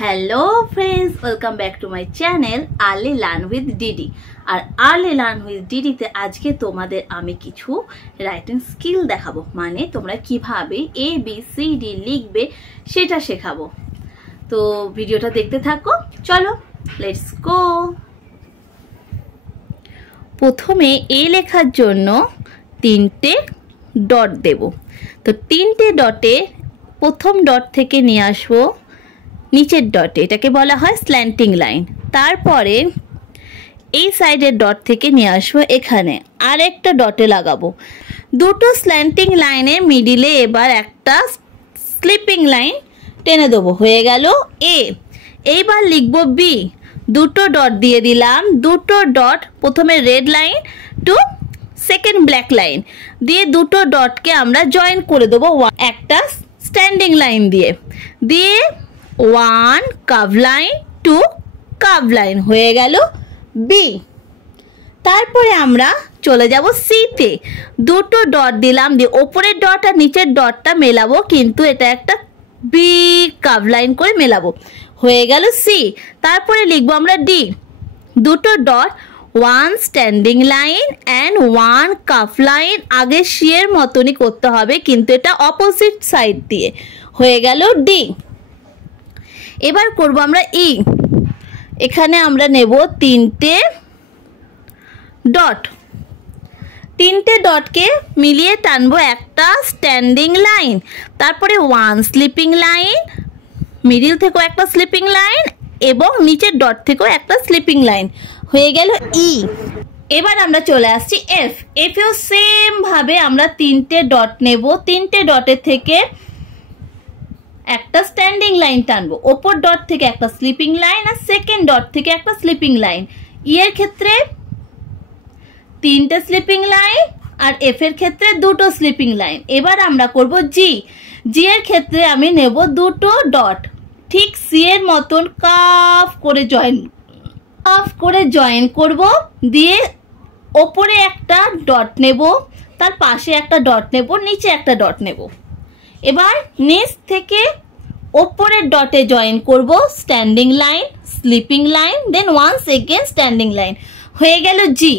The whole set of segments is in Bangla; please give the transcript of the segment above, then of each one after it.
Hello friends, welcome back to my channel early learn with DD. আর আর্লি লার্ন উইথ ডিডিতে আজকে তোমাদের আমি কিছু রাইটিং স্কিল দেখাবো, মানে তোমরা কিভাবে ABCD লিখবে সেটা শেখাবো। তো ভিডিওটা দেখতে থাকো, চলো লেটস গো। প্রথমে এ লেখার জন্য 3টে ডট দেব। তো 3টে ডটে প্রথম ডট থেকে নিয়ে আসবো নিচের ডটে, এটাকে বলা হয় স্ল্যান্টিং লাইন। তারপরে এই সাইডের ডট থেকে নিয়ে আসবো এখানে, আর একটা ডটে লাগাবো। দুটো স্ল্যান্টিং লাইনের মিডিলে এবার একটা স্লিপিং লাইন টেনে দেবো, হয়ে গেল এ। এইবার লিখবো বি, দুটো ডট দিয়ে দিলাম। দুটো ডট, প্রথমে red line to second black line দিয়ে দুটো ডটকে আমরা জয়েন করে দেবো একটা স্ট্যান্ডিং লাইন দিয়ে। 1 কার্ভ লাইন 2 কার্ভ লাইন, হয়ে গেল বি। তারপরে আমরা চলে যাব সিতে। দুটো ডট দিলাম, দিয়ে ওপরের ডট আর নিচের ডটটা মেলাবো, কিন্তু এটা একটা বি কার্ভ লাইন করে মেলাবো, হয়ে গেল সি। তারপরে লিখবো আমরা ডি, দুটো dot 1 standing line and 1 curve line. আগে সি এর মতনই করতে হবে, কিন্তু এটা অপোজিট সাইড দিয়ে, হয়ে গেল ডি। এবার করব আমরা ই। এখানে আমরা নেব 3টে ডট। 3টে ডটকে মিলিয়ে টানবো একটা স্ট্যান্ডিং লাইন, তারপরে 1 স্লিপিং লাইন, মিডিল থেকেও একটা স্লিপিং লাইন এবং নিচের ডট থেকেও একটা স্লিপিং লাইন, হয়ে গেল ই। এবার আমরা চলে আসছি এফ। এফেও সেম ভাবে আমরা 3টে ডট নেব। 3টে ডটের থেকে একটা স্ট্যান্ডিং লাইন টানবো, ওপর ডট থেকে একটা স্লিপিং লাইন আর সেকেন্ড ডট থেকে একটা স্লিপিং লাইন। ই এর ক্ষেত্রে 3টে স্লিপিং লাইন আর এফ এর ক্ষেত্রে 2টো স্লিপিং লাইন। এবার আমরা করব জি। জি এর ক্ষেত্রে আমি নেব দুটো ডট, ঠিক সি এর মতন কার্ভ করে জয়েন করব, দিয়ে ওপরে একটা ডট নেব, তার পাশে একটা ডট নেব, নিচে একটা ডট নেব। এবার নিচ থেকে ওপরের ডটে জয়েন করব স্ট্যান্ডিং লাইন, স্লিপিং লাইন, দেন ওয়ান্স এগেন স্ট্যান্ডিং লাইন, হয়ে গেল জি।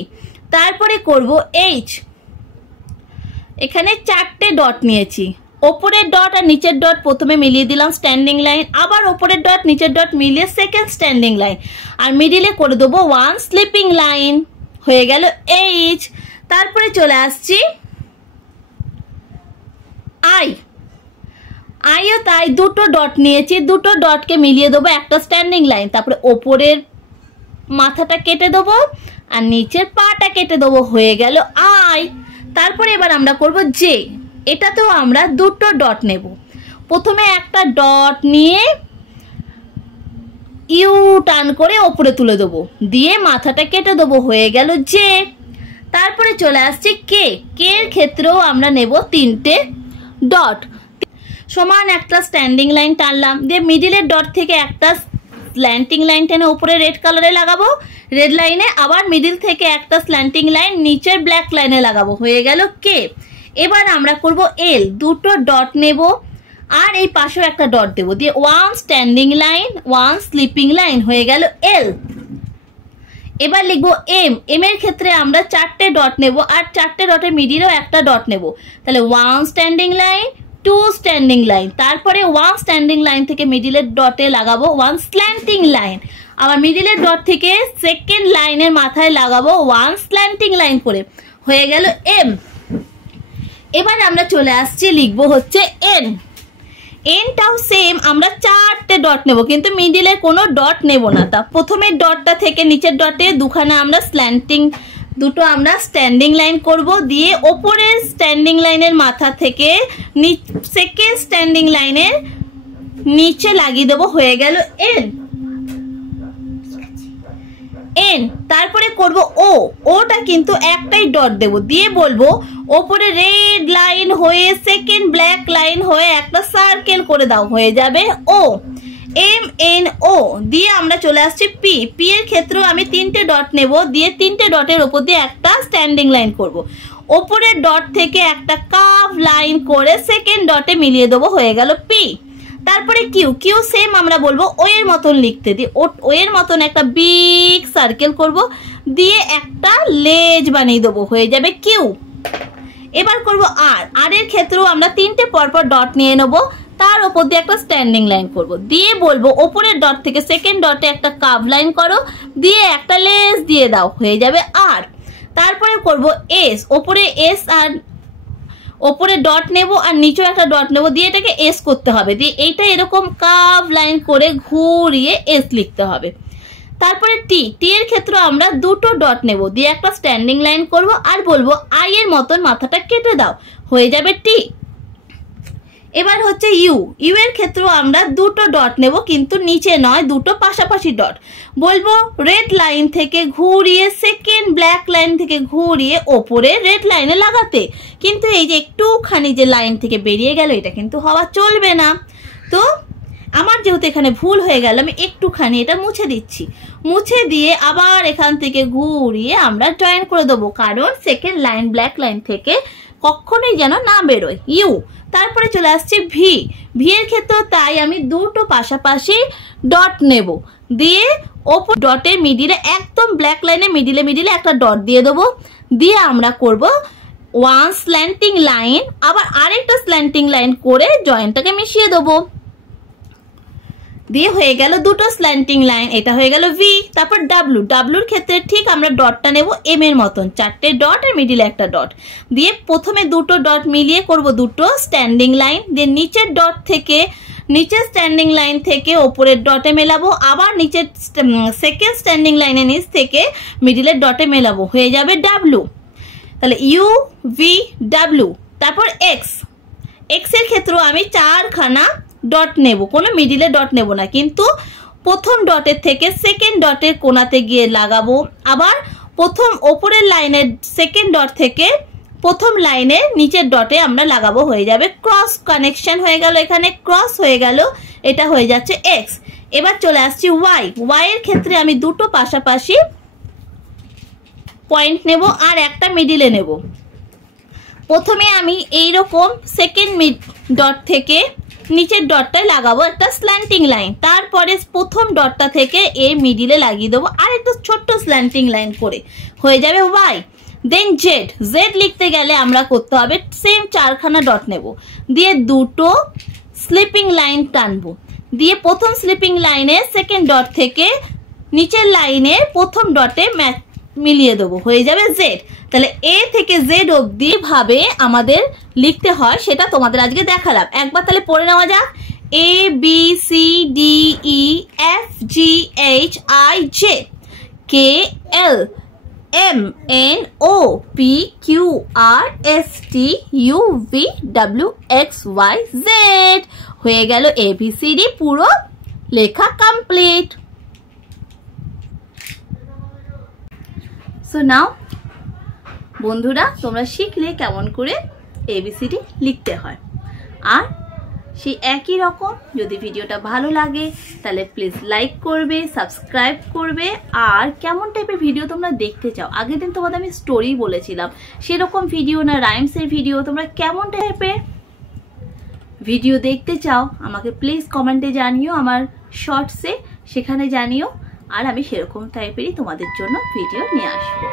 তারপরে করব এইচ। এখানে 4টে ডট নিয়েছি, ওপরের ডট আর নিচের ডট প্রথমে মিলিয়ে দিলাম স্ট্যান্ডিং লাইন, আবার ওপরের ডট নিচের ডট মিলিয়ে সেকেন্ড স্ট্যান্ডিং লাইন, আর মিডিলে করে দেবো 1 স্লিপিং লাইন, হয়ে গেল এইচ। তারপরে চলে আসছি আই। আইও তাই, দুটো ডট নিয়েছি, দুটো ডটকে মিলিয়ে দেবো একটা স্ট্যান্ডিং লাইন, তারপরে ওপরের মাথাটা কেটে দেবো আর নিচের পাটা কেটে দেবো, হয়ে গেল আই। তারপরে এবার আমরা করব জে। এটাতেও আমরা দুটো ডট নেব। প্রথমে একটা ডট নিয়ে ইউ টার্ন করে ওপরে তুলে দেবো, দিয়ে মাথাটা কেটে দেবো, হয়ে গেল জে। তারপরে চলে আসছে কে। কে এর ক্ষেত্রেও আমরা নেব 3টে ডট, সমান একটা স্ট্যান্ডিং লাইন টানলাম, দিয়ে মিডিলের ডট থেকে একটা স্ল্যান্টিং লাইন টেনে উপরে রেড কালারে লাগাবো, রেড লাইনে আবার মিডিল থেকে একটা স্ল্যান্টিং লাইন নিচের ব্ল্যাক লাইনে লাগাবো, হয়ে গেল কে। এবার আমরা করব এল। দুটো ডট নেব আর এই পাশেও একটা ডট দেবো, দিয়ে 1 স্ট্যান্ডিং লাইন 1 স্লিপিং লাইন, হয়ে গেল এল। এবার লিখবো এম। এম এর ক্ষেত্রে আমরা 4টে ডট নেব আর 4টে ডটের মিডিলেও একটা ডট নেব, তাহলে 1 স্ট্যান্ডিং লাইন 2 স্ট্যান্ডিং লাইন, তারপরে 1 স্ট্যান্ডিং লাইন থেকে মিডিলের ডটে লাগাবো 1 স্ল্যান্টিং লাইন, আবার মিডিলের ডট থেকে সেকেন্ড লাইনের মাথায় লাগাবো 1 স্ল্যান্টিং লাইন করে, হয়ে গেল এম। এবার আমরা চলে আসছি লিখবো হচ্ছে এন। এনটাও সেম, আমরা 4টে ডট নেব, কিন্তু মিডিলে কোনো ডট নেব না। তা প্রথমের ডটটা থেকে নিচের ডটে দুখানা আমরা দুটো আমরা স্ট্যান্ডিং লাইন করব, দিয়ে ওপরের স্ট্যান্ডিং লাইনের মাথা থেকে সেকেন্ড স্ট্যান্ডিং লাইনের নিচে লাগিয়ে দেবো, হয়ে গেল এন। এন। তারপরে করব ও। ওটা কিন্তু একটাই ডট দেব, দিয়ে বলবো ওপরে রেড লাইন হয়ে সেকেন্ড ব্ল্যাক লাইন হয়ে একটা সার্কেল করে দাও, হয়ে যাবে ও। এম এন ও। দিয়ে আমরা চলে আসছি পি। পি এর ক্ষেত্রেও আমি 3টে ডট নেব, দিয়ে 3টে ডটের ওপর দিয়ে একটা স্ট্যান্ডিং লাইন করব, ওপরের ডট থেকে একটা কার্ভ লাইন করে সেকেন্ড ডটে মিলিয়ে দেবো, হয়ে গেল পি। তারপরে কিউ, কিউ সেম আমরা বলবো ও এর মতন লিখতে দিই, ও এর মতন একটা বিগ সার্কেল করব, দিয়ে একটা লেজ বানিয়ে দেবো, হয়ে যাবে কিউ। এবার করব আর, আর এর ক্ষেত্রেও আমরা তিনটে পরপর ডট নিয়ে নেবো, তার ওপর দিয়ে একটা স্ট্যান্ডিং লাইন করব, দিয়ে বলবো ওপরের ডট থেকে সেকেন্ড ডটে একটা কার্ভ লাইন করো, দিয়ে একটা লেজ দিয়ে দাও, হয়ে যাবে আর। তারপরে করব এস, ওপরে এস আর ওপরে ডট নেব আর নিচেও একটা ডট নেব, দিয়ে এটাকে এস করতে হবে, দিয়ে এইটা এরকম কার্ভ লাইন করে ঘুরিয়ে এস লিখতে হবে। তারপরে টি, টি এর ক্ষেত্রে আমরা দুটো ডট নেব, দিয়ে একটা স্ট্যান্ডিং লাইন করব আর বলবো আই এর মতন মাথাটা কেটে দাও, হয়ে যাবে টি। এবার হচ্ছে ইউ, ইউ এর ক্ষেত্রেও আমরা দুটো ডট নেব, কিন্তু নিচে নয়, দুটো পাশাপাশি ডট, বলবো রেড লাইন থেকে ঘুরিয়ে সেকেন্ড ব্ল্যাক লাইন থেকে ঘুরিয়ে ওপরে রেড লাইনে লাগাতে, কিন্তু এই যে একটুখানি যে লাইন থেকে বেরিয়ে গেল এটা কিন্তু হওয়া চলবে না। তো আমার যেহেতু এখানে ভুল হয়ে গেল, আমি একটুখানি এটা মুছে দিচ্ছি, মুছে দিয়ে আবার এখান থেকে ঘুরিয়ে আমরা জয়েন করে দেবো, কারণ সেকেন্ড লাইন ব্ল্যাক লাইন থেকে কখনোই যেন না বেরোয়, ইউ। তারপরে চলে আসছে ভি, ভি এর ক্ষেত্রেও তাই, আমি দুটো পাশাপাশি ডট নেব, দিয়ে ওপর ডটের মিডিলে একদম ব্ল্যাক লাইনে মিডিলে মিডিলে একটা ডট দিয়ে দেবো, দিয়ে আমরা করব ওয়ান স্ল্যান্টিং লাইন, আবার আরেকটা স্ল্যান্টিং লাইন করে জয়েন্টটাকে মিশিয়ে দেবো, দিয়ে হয়ে গেল দুটো স্ল্যান্টিং লাইন, এটা হয়ে গেল ভি। তারপর ডাব্লু, ডাব্লুর ক্ষেত্রে ঠিক আমরা ডটটা নেব এম এর মতন, চারটে ডট আর মিডিলে একটা ডট, দিয়ে প্রথমে দুটো ডট মিলিয়ে করব দুটো স্ট্যান্ডিং লাইন, দিয়ে নিচের ডট থেকে নিচের স্ট্যান্ডিং লাইন থেকে ওপরের ডটে মেলাবো, আবার নিচের সেকেন্ড স্ট্যান্ডিং লাইনের নিচ থেকে মিডিলের ডটে মেলাবো, হয়ে যাবে ডাব্লু। তাহলে ইউ ভি ডাব্লু। তারপর এক্স, এক্স এর ক্ষেত্রেও আমি চারখানা ডট নেব, কোনো মিডিলে ডট নেব না, কিন্তু প্রথম ডটের থেকে সেকেন্ড ডটের কোণাতে গিয়ে লাগাবো, আবার প্রথম ওপরের লাইনের সেকেন্ড ডট থেকে প্রথম লাইনে নিচের ডটে আমরা লাগাবো, হয়ে যাবে ক্রস কানেকশন হয়ে গেল, এখানে ক্রস হয়ে গেল, এটা হয়ে যাচ্ছে এক্স। এবার চলে আসছি ওয়াই, ওয়াই এর ক্ষেত্রে আমি দুটো পাশাপাশি পয়েন্ট নেব আর একটা মিডিলে নেব, প্রথমে আমি এইরকম সেকেন্ড ডট থেকে নিচের ডটটায় লাগাবো একটা স্ল্যান্টিং লাইন, তারপরে প্রথম ডটটা থেকে এই মিডিলে লাগিয়ে দেবো আর একটা ছোট্ট স্ল্যান্টিং লাইন করে, হয়ে যাবে ওয়াই। দেন জেড, জেড লিখতে গেলে আমরা করতে হবে সেম চারখানা ডট নেব, দিয়ে দুটো স্লিপিং লাইন টানবো, দিয়ে প্রথম স্লিপিং লাইনে সেকেন্ড ডট থেকে নিচের লাইনে প্রথম ডটে মিলিয়ে দেবো, হয়ে যাবে জেড। তাহলে এ থেকে জেড অবধি ভাবে আমাদের লিখতে হয় সেটা তোমাদের আজকে দেখালাম, একবার তাহলে পড়ে নেওয়া যাক। A B C D E F G H I J K L M N O P Q R S T U V W X Y Z, হয়ে গেল এবিসিডি পুরো লেখা কমপ্লিট। সো নাও বন্ধুরা, তোমরা শিখলে কেমন করে এবিসিডি লিখতে হয়, আর সেই একই রকম যদি ভিডিওটা ভালো লাগে তাহলে প্লিজ লাইক করবে, সাবস্ক্রাইব করবে, আর কেমন টাইপের ভিডিও তোমরা দেখতে চাও, আগের দিন তোমাদের আমি স্টোরি বলেছিলাম সেরকম ভিডিও না রাইমসের ভিডিও, তোমরা কেমন টাইপের ভিডিও দেখতে চাও আমাকে প্লিজ কমেন্টে জানিও, আমার শর্টসে সেখানে জানিও, আর আমি সেরকম টাইপেরই তোমাদের জন্য ভিডিও নিয়ে আসবো।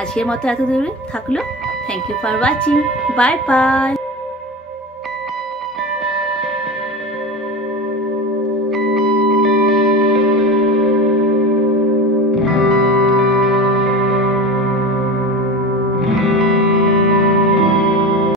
আজকের মতো এত দূরে থাকলো, thank you for watching, bye by.